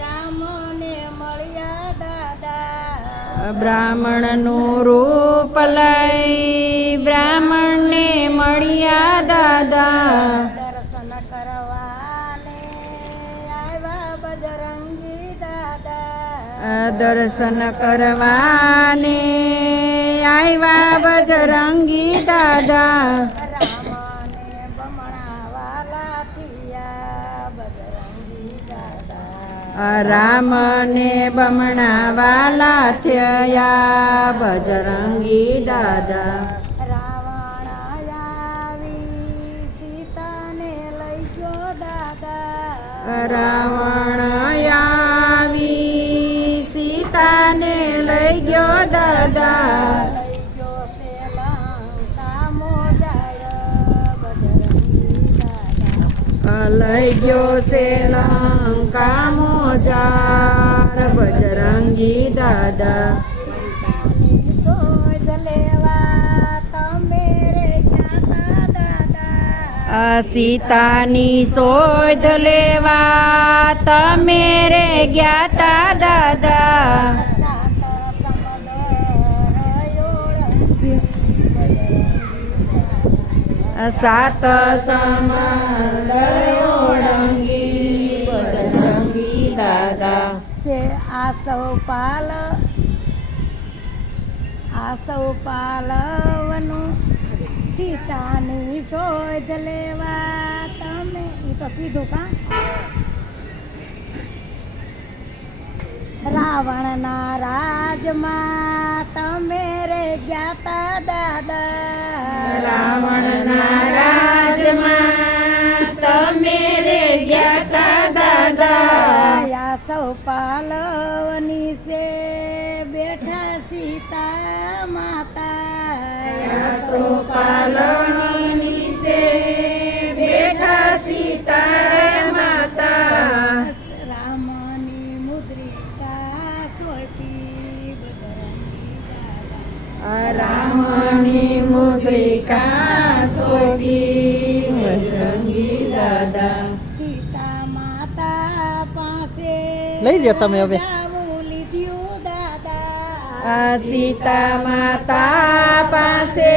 રામને મળ્યા દાદા. બ્રાહ્મણનું રૂપ લઈ બ્રાહ્મણને મળ્યા દાદા. દર્શન કરવાને આવ્યા બજરંગી દાદા. દર્શન કરવાને આવ્યા બજરંગી દાદા. રામને બમણા વાલા થયા બજરંગી દાદા રાવણ આવી સીતાને લઈ ગયો દાદા રાવણ આવી સીતાને લઈ ગયો દાદા લઈ ગયો છે લંકા મોજાય બજરંગી દાદા. સીતાની શોધ લેવા તમે રે ગયા તા દાદા. સાત સમદર ઓળંગી છે આ પાલ પાલવનું સીતાની શોધ લેવા તમે એ તો કીધું કા રાવણના રાજમાં તમે રે જ્ઞાતા દાદા રાવણના રાજમાં તમે રે જ્ઞાતા દાદા સૌ સો પાલવની બેઠા સીતા માતા. રામની મુદ્રિકા સોટી રામની મુદ્રિકા સોપી બજરંગી દાદા સીતા માતા પાસે લઈ લ્યો તમે હવે. સીતા માતા પાસે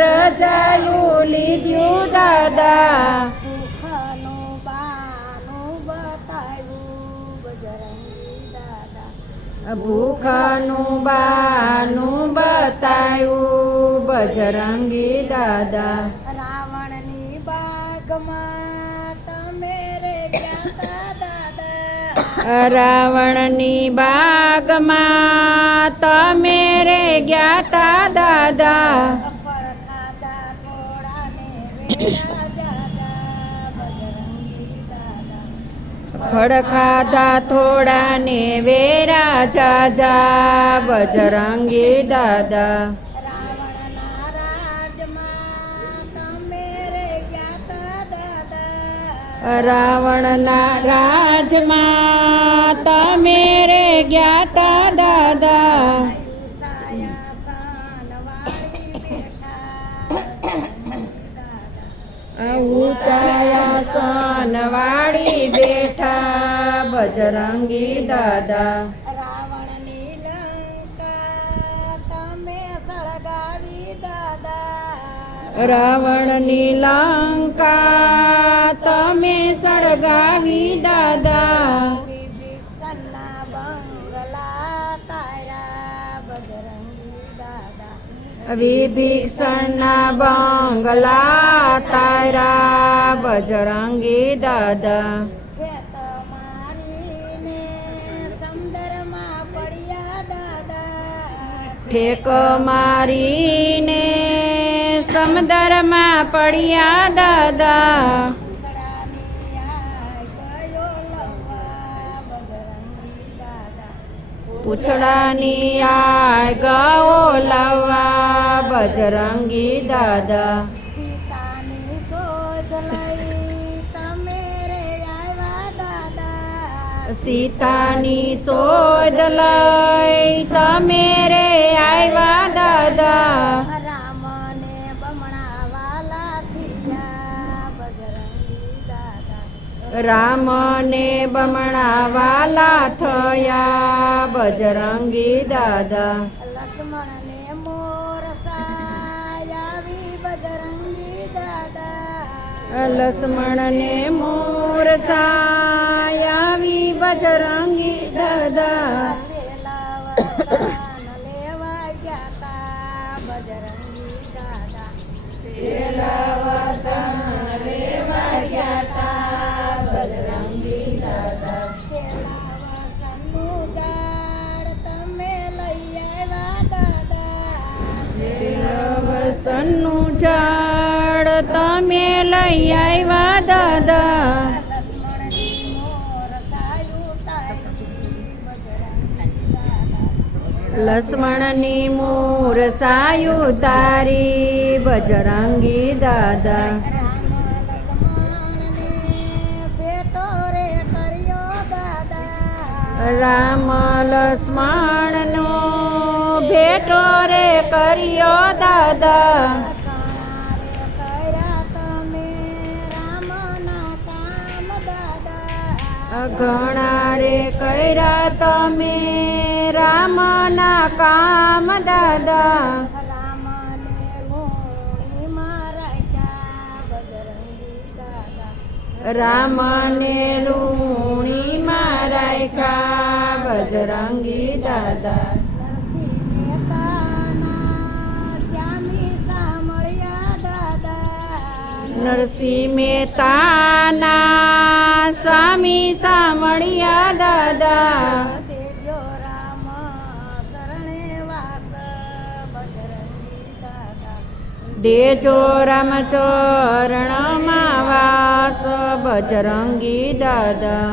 રજાયું લીધ્યું દાદા ભૂખનું બાનું બતાવ્યું બજરંગી દાદા ભૂખનું બાનું બતાયું બજરંગી દાદા રાવણની બાગમાં રાવણની બાગમાં તમે રે ગયા દાદા. ફળ ખાધા થોડા ને વેરા જાતા બજરંગી દાદા ફળ ખાધા થોડા ને વેરા જાજા, બજરંગી દાદા. રાવણના રાજમાં તમે રે ગયા તા દાદા. ઊંચાયા સાન વાળી બેઠા બજરંગી દાદા. રાવણની લંકા તમે સળગાવી દાદા વિભીષણના બંગલા તારા બજરંગી દાદા વિભીષણના બંગલા તારા બજરંગી દાદા ખેત મારીને સમુદ્રમાં પડ્યા દાદા ઠેક મારીને સમદરમાં પડ્યા દાદા. પૂછડાની આ ગયો લવા બજરંગી દાદા. સીતાની શોધ લઈ તમે રે આવ્યા રામને બમણા વાલા થયા. બજરંગી દાદા. રામને બમણા વાલા થયા બજરંગી દાદા લક્ષ્મણ ને મોર સાયાવી બજરંગી દાદા. લક્ષ્મણને મોર સાયાવી બજરંગી દાદા. પેલા વરદાન લેવા ગયા તા બજરંગી દાદા. વસનનું ઝાડ તમે લઈ આવ્યા, દાદા. લક્ષ્મણની મોર સાયું તારી, બજરંગી દાદા. મૂર સાયુ તારી બજરંગી દાદા રામ લક્ષ્મણને ભેટો રે કર્યો દાદા. ઘણા રે કર્યા તમે રામના કામ દાદા. રામને લોણી મારા બજરંગી દાદા રામને લુણી મારાયકા બજરંગી દાદા. નરસિંહ મહેતાના સ્વામી સામળિયા દાદા દેજો રામ શરણે વાસ બજરંગી દાદા